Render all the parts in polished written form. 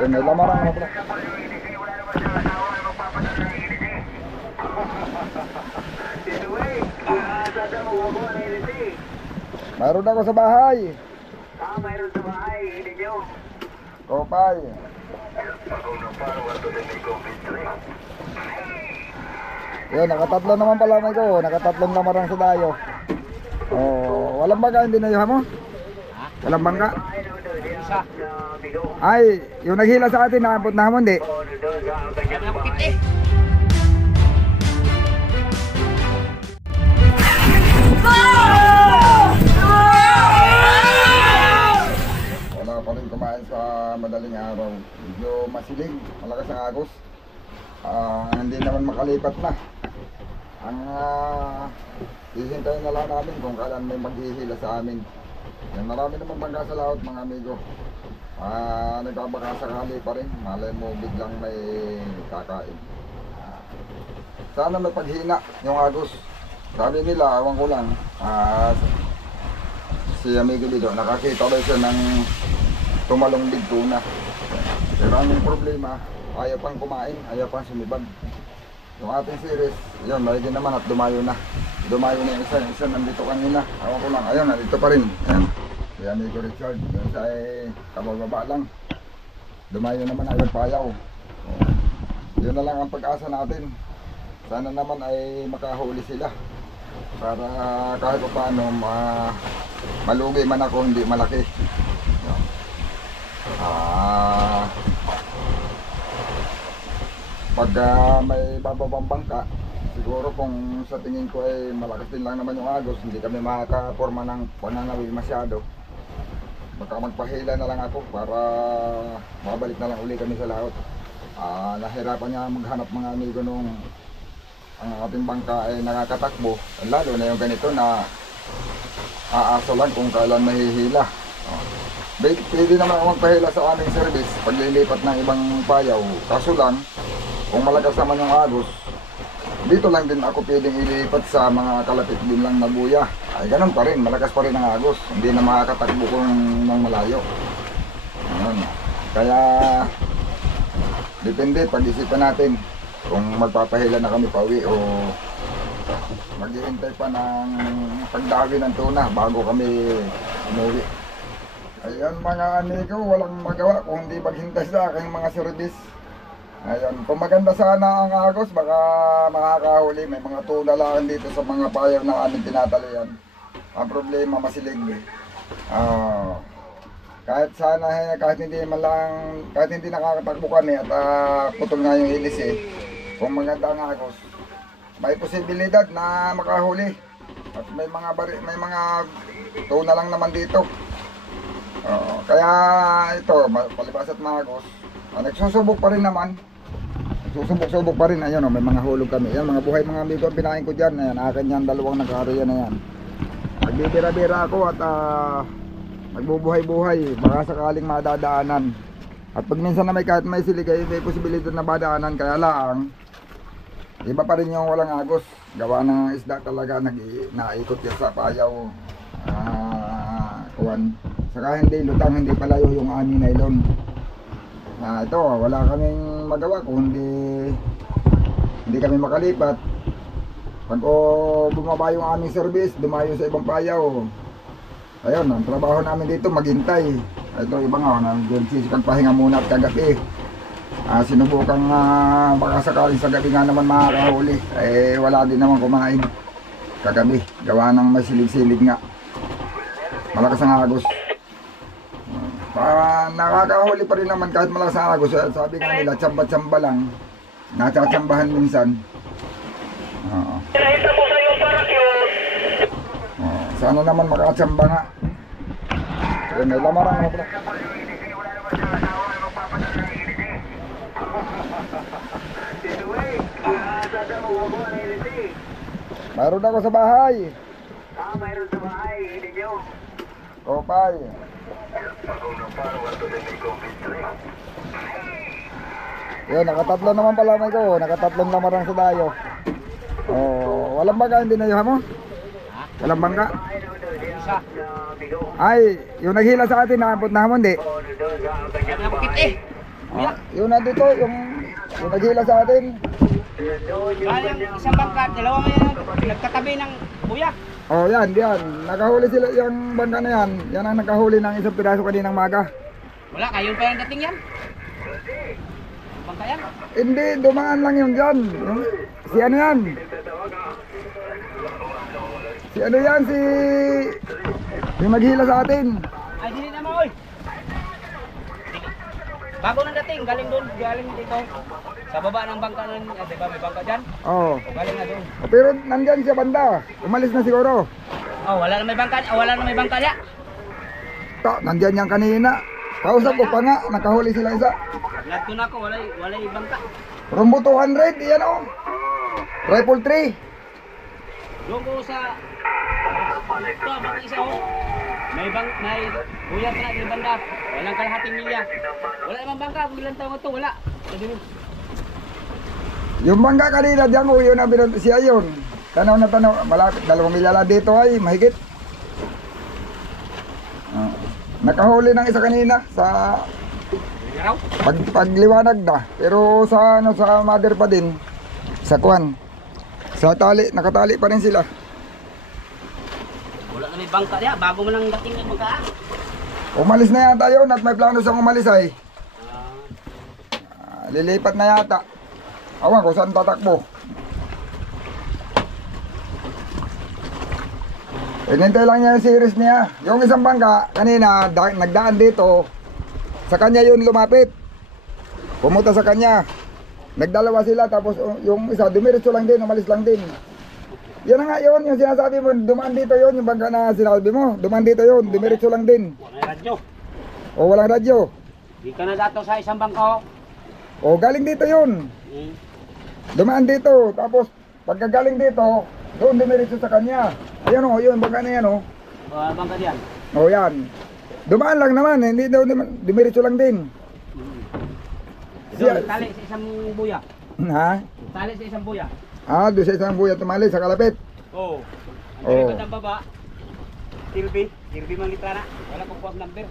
Yun, may lamarang na pala. Mayroon ako sa bahay. Mayroon sa bahay, hindi nyo. Kopay. Yun, nakatatlo naman pala may ko. Nakatatlong lamarang sa dayo. Oh, walang bangka hindi na mo? Walang bangka? Ay, yung naghila sa atin, naabot na mo, hindi? Wala pa rin kumain sa madaling araw. Medyo masilig, malakas ang agos. Hindi naman makalipat na. Ang hihintayin na lang namin kung kailan may maghihila sa amin. Yan, marami naman bangka sa laot mga amigo. Nagbabaka sakali pa rin. Malay mo biglang may kakain. Sana may paghina yung agos. Sabi nila, awan ko lang, si amigo dito, nakakita daw siya ng tumalong tuna. Pero ang problema, ayaw pang kumain, ayaw pang sumibag. Yung ating series, yun, mayigin naman at dumayo na. Dumayo na yung isa nandito kanina. Awan ko lang, ayun, nandito pa rin. Ayan, si amigo Richard, yun siya ay kabababa lang. Dumayo naman agad payaw. Yun na lang ang pag-asa natin. Sana naman ay makahuli sila. Para kahit pa paano, malugi man ako, hindi malaki. Pag may bababang bangka, siguro kung sa tingin ko ay malakas din lang naman yung agos, hindi kami makakaporma ng pananawil masyado. Baka magpahila na lang ako para makabalik na lang uli kami sa laot. Nahirapan niya maghanap mga amigo nung ang ating bangka ay nakakatakbo, lalo na yung ganito na aaso lang kung kailan mahihila. Pwede naman ako magpahila sa aming service paglilipat ng ibang payaw. Kaso lang, kung malakas naman yung agos, dito lang din ako pwedeng ilipat sa mga kalapit din lang na buya. Ay ganun pa rin, malakas pa rin ang agos, hindi na makakatakbo kung ng malayo. Ganun. Kaya depende, pag-isipan natin kung magpapahila na kami pauwi o maghihintay pa ng pagdawi ng tuna bago kami umuwi. Ayan mga amigo, walang magawa kung hindi maghintay sa aking mga service. Ayan, kung maganda sana ang agos, baka makakahuli. May mga tuna lang dito sa mga payaw na aming tinatalian. Ang problema, masilig. Kahit sana, kahit hindi nakakatakbo kami at putol nga yung ilis kung maganda ang agos, may posibilidad na makahuli. At may mga tuna lang naman dito. Kaya ito, palibas at magos, nagsusubok pa rin naman. Susubok-subok pa rin. Ayun, may mga hulog kami. Yan, mga buhay mga amigo ang pinain ko dyan. Ayan, akin yan, dalawang nag-area na yan. Nagbibira-bira ako at nagbubuhay-buhay. Baka sakaling madadaanan. At pag minsan na kahit may siligay, may posibilidad na madaanan. Kaya lang, iba pa rin yung walang agos. Gawa ng isda talaga, naikot yan sa payaw. Saka hindi lutang, hindi palayo yung aming nylon. Ito, wala kaming magawa kung hindi kami makalipat. Pag bumaba yung aming service, dumayo sa ibang payaw. Ayun, ang trabaho namin dito maghintay. Ito iba nga, sisikang pahinga muna at kagabi. Sinubukan baka sakaling sa gabi nga naman makakahuli. Wala din naman kumain kagabi. Gawa ng may silig-silig nga. Malakas ang agos. Nakakahuli pa rin naman kahit malakas ang agos. Sabi nga nila, tsamba-tsamba lang. Natsatsambahan minsan. Sana naman makatsamba nga. May lamarang na pala. Mayroon ako sa bahay. Mayroon sa bahay, hindi nyo. Kopay. Yun, nakatatlo naman pala may ko. Nakatatlong lamarang sa dayo. Walang bangka hindi na mo? Walang bangka? Ay, yung naghila sa atin, naabot na mo, hindi? Kuya, Yun na dito, yung naghila sa atin. kaya isang bangka, dalawa ngayon, nagkatabi ng buya. Oh, yan. Nakahuli sila yung bangka na yan. Yan ang nakahuli ng isang piraso kaninang maga. Wala, kayon pa yung dating yan. Bangka yan. Hindi, dumaan lang yun dyan. Si ano yan? Si ano yan? Yung naghila sa atin. Ay, dili naman, oy. Bago nang dating, galing doon, galing dito. Sa baba ng bangka nun, di ba may bangka dyan? Oh. Galing na doon. Pero nandyan siya banda. Umalis na siguro. Oh, wala na may bangka, wala na may bangka niya. Nandyan yan kanina. Kausap ko pa nga, nakahuli sila isa. Nandito na ako, wala yung bangka. Rumbo 200, yan o. Rifle 3. Doon ko sa... Ito, bangka isa oh. May buyat na di banda. Walang kalahating milya. Wala naman bangka, ilang taon ito, wala. Sabi mo. Yung bangka kanina diyan ko, yun ang binunod siya yun. Tanaw na tanaw, malapit, 2 milya lang dito ay mahigit. Nakahuli ng isa kanina sa Araw? pagliwanag na. Pero sa sa mother pa din. Sa kwan. Sa tali, nakatali pa rin sila. Wala na may bangka niya, bago mo lang dating ng bangka. Umalis na yata yun at may plano siyang umalis ay. Lilipat na yata. Awan ko saan tatakbo. Hinintay lang niya yung series niya. Yung isang bangka, kanina, nagdaan dito. Sa kanya yun lumapit. Pumunta sa kanya. Nagdalawa sila, tapos yung isa, dumiretso lang din, umalis lang din. Yan na nga yun, yung sinasabi mo, dumaan dito yun, yung bangka na sinasabi mo. Dumaan dito yun, dumiretso lang din. Walang radyo. O walang radyo. Di ka na dato sa isang bangka. O galing dito yun. Dumaan dito, tapos pagkagaling dito, doon dumiretso sa kanya. Ayan o, yun, bangka na yan o. Bangka diyan. O yan. Dumaan lang naman, hindi daw dumiretso lang din. Doon, tali sa isang buya. Ha? Tali sa isang buya. Doon sa isang buya tumali sa kalapit. Oo. Oo. Ang ang baba. Kirby mang litra na. Wala kong kuwag number.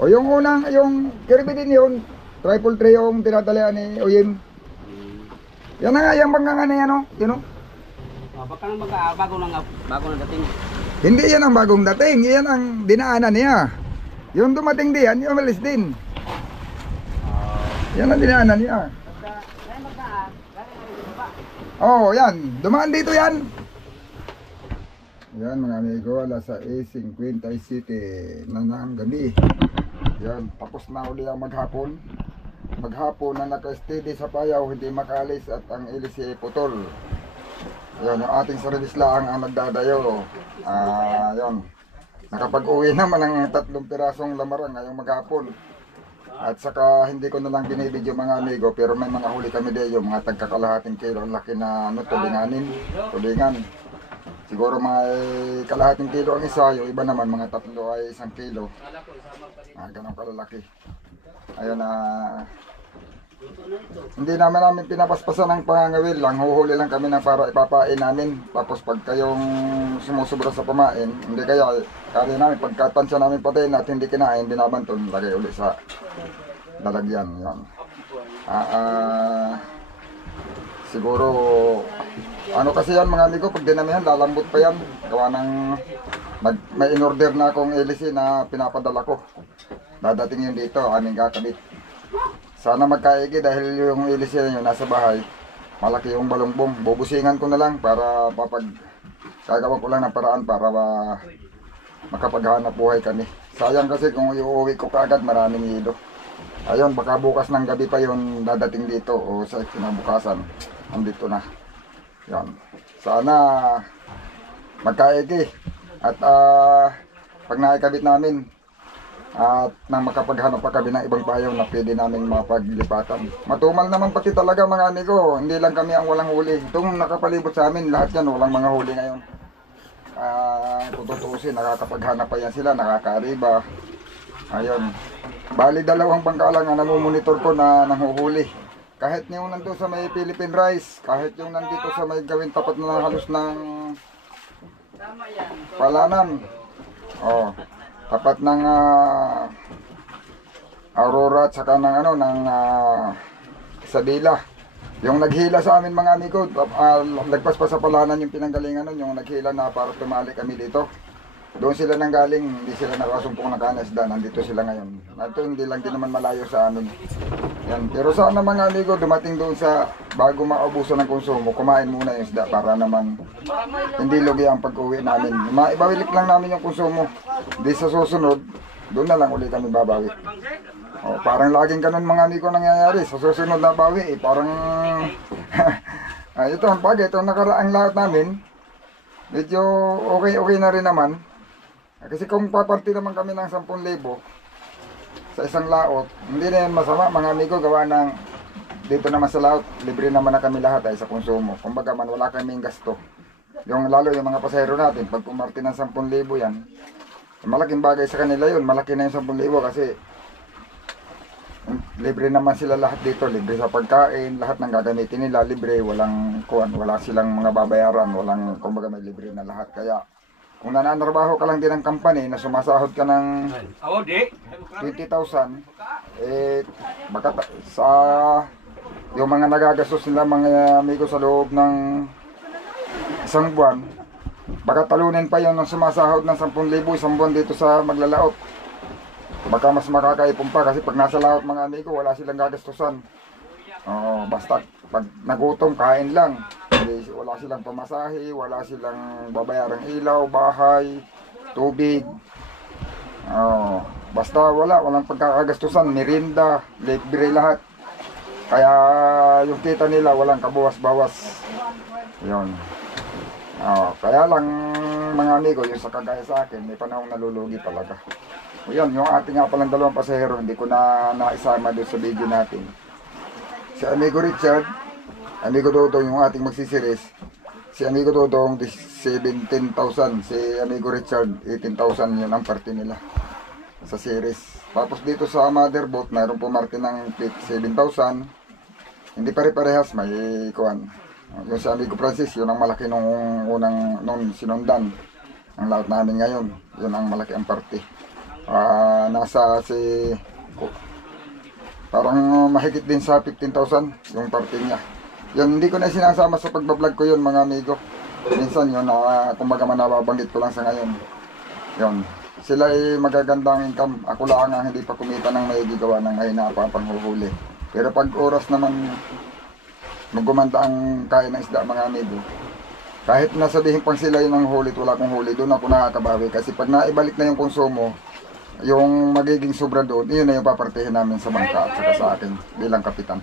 O yung unang, yung Kirby din yun. Rifle 3 yung tinatalian ni Oyim. Yan na nga, yung bangka nga na yan o. Yun o. Baka nang bago nang dating. Hindi yan ang bagong dating, yan ang dinaanan niya. Yung dumating diyan, yung umalis din. Yan ang dinaanan niya. Oh, yan. Dumaan dito yan. Yan mga amigo, alas 6:57 na ng gabi. Yan, tapos na uli ang maghapon. Maghapon na naka-steady sa payaw, hindi makalis at ang ilis ay putol. Yan, yung ating service lang ang nagdadayo. Yan. Nakapag-uwi naman ng 3 pirasong lamarang ngayong maghapon. At saka hindi ko na lang binibidyo mga amigo, pero may mga huli kami dito, mga tagkakalahating kilo, ang laki na tulingan. Siguro may kalahating kilo ang isa, yung iba naman mga 3 ay 1 kilo. Ganun kalalaki. Ayun hindi namin pinapaspasan ng pangangawil lang, huhuli lang kami na para ipapain namin. Tapos pag kayong sumusubra sa pamain, hindi kaya kaya namin, pagkatansya namin patayin at hindi kinain, binabanton, lagay ulit sa lalagyan. Yan. Siguro, ano kasi yan mga amigo, pag dinamihan, lalambot pa yan. Gawa ng, may in-order na akong LC na pinapadala ko. Dadating yun dito, aming kakabit. Sana magkaigi dahil yung ilis nyo nasa bahay, malaki yung balongbong. Bubusingan ko na lang para gagawa ko lang ng paraan para makapaghanap buhay kami. Sayang kasi kung iuwi ko kaagad, maraming ido. Ayun, baka bukas ng gabi pa yun dadating dito o sa kinabukasan. Andito na. Yan. Sana magkaigi at pag naikabit namin, at nang makapaghanap pa kami ng ibang payaw na pwede namin mapaglipatan. Matumal naman pati talaga mga amigo, hindi lang kami ang walang huli. Itong nakapalibot sa amin, lahat yan walang mga huli ngayon. Tututusin, nakakapaghanap pa yan sila, nakakariba. Ayun. Bali 2 bangka lang ang namumonitor ko na nanghuhuli. Kahit yung nandito sa may Philippine Rice, kahit yung nandito sa may gawin tapat na halos ng Palanan. Oh. Tapat ng Aurora at saka ng ano ng Isabela. Yung naghila sa amin mga amigo, lagpas pa sa palanan yung pinanggalingan nun, yung naghila na para tumali kami dito. Doon sila nanggaling, hindi sila nakasumpong ng kanasda, nandito sila ngayon. Ito hindi lang din naman malayo sa amin. Yan. Pero sana mga amigo, dumating doon sa bago maubusan ng konsumo, kumain muna yung isda para naman hindi lugi ang pag-uwi namin. Maibawilik lang namin yung konsumo. Di sa susunod, doon na lang ulit kami babawi. Oh, parang laging ganun mga amigo nangyayari. Sa susunod na bawi, parang ito ang bagay, ito nakaraang lahat namin. Medyo okay na rin naman. Kasi kung paparti naman kami ng 10,000 sa isang laot, hindi na yan masama mga amigo, gawa ng dito naman sa laot, libre naman na kami lahat ay sa konsumo. Kumbaga man wala kaming gasto. Yung lalo yung mga pasahero natin, pag pumarti ng 10,000 yan, malaking bagay sa kanila yun, malaki na yung 10,000 kasi libre naman sila lahat dito, libre sa pagkain, lahat ng gagamitin nila libre, walang kuan, wala silang mga babayaran, walang kumbaga may libre na lahat. Kaya kung nananarbaho ka lang din ng company na sumasahod ka ng 20,000, baka sa yung mga nagagastos nila mga amigo sa loob ng isang buwan, baka talunin pa yon ng sumasahod ng 10,000 isang buwan dito sa maglalaot. Baka mas makakaipon pa kasi pag nasa laot mga amigo, wala silang gagastusan. Basta pag nagutom, kain lang. Hindi, wala silang pamasahe, wala silang babayarang ilaw, bahay, tubig. Basta walang pagkakagastusan, merinda, libre lahat. Kaya yung kita nila walang kabawas-bawas. Yun. Kaya lang mga amigo, yung sa kagaya sa akin, may panahong nalulugi talaga. O yun, yung ating nga palang dalawang pasahero, hindi ko na naisama doon sa video natin. Si Amigo Richard, Amigo Dodong yung ating magsisiris. Si Amigo Dodong 17,000, si Amigo Richard 18,000, yun ang parte nila sa series. Tapos dito sa motherboat, mayroon pumarti ng 7,000. Hindi pare-parehas, may kuwan. Yung si Amigo Francis, yun ang malaki nung sinundan. Ang laot namin ngayon, yun ang malaki ang parte. Nasa parang mahigit din sa 15,000 yung parte niya. Yun, hindi ko na sinasama sa pagbablog ko yun mga amigo. Minsan yun, kumbaga nababanggit ko lang sa ngayon. Yun, sila ay magagandang income. Ako lang ang hindi pa kumita ng may gigawa ng mahina pa panghuhuli. Pero pag oras naman magumanda ang kain ng isda mga amigo, kahit nasabihin pang sila yun ang huli, wala kong huli, doon ako nakakabawi. Kasi pag naibalik na yung konsumo, yung magiging sobra doon, yun na yung papartihin namin sa bangka at saka sa akin bilang kapitan.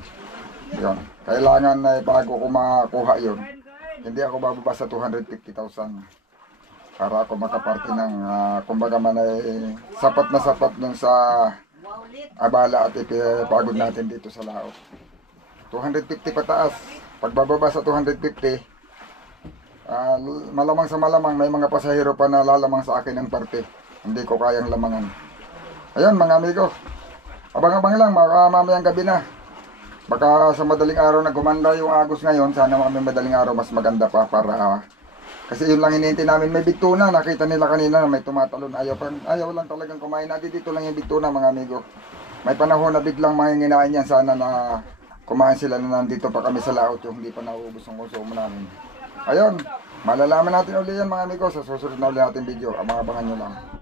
Yun. Kailangan na bago ko makuha yun, hindi ako bababa sa 250,000 para ako makaparte ng kumbaga man ay sapat na sapat dun sa abala at ipagod natin dito sa laot. 250 pataas. Pag bababa sa 250, malamang sa malamang may mga pasahero pa na lalamang sa akin ng parte. Hindi ko kayang lamangan. Ayun mga amigo, abang-abang lang, mamayang gabi na. Baka sa madaling araw na gumanda yung agos ngayon, sana madaling araw mas maganda pa para kasi yun lang hinihintay namin. May bigtuna, nakita nila kanina na may tumatalon. Ayaw lang talagang kumain. Dito lang yung bigtuna mga amigo. May panahon na biglang mahinginain yan. Sana na kumain sila na nandito pa kami sa laot yung hindi pa nauubos ang konsumo namin. Ayun, malalaman natin ulit yan mga amigo sa susunod na ulit natin video. Abangan nyo lang.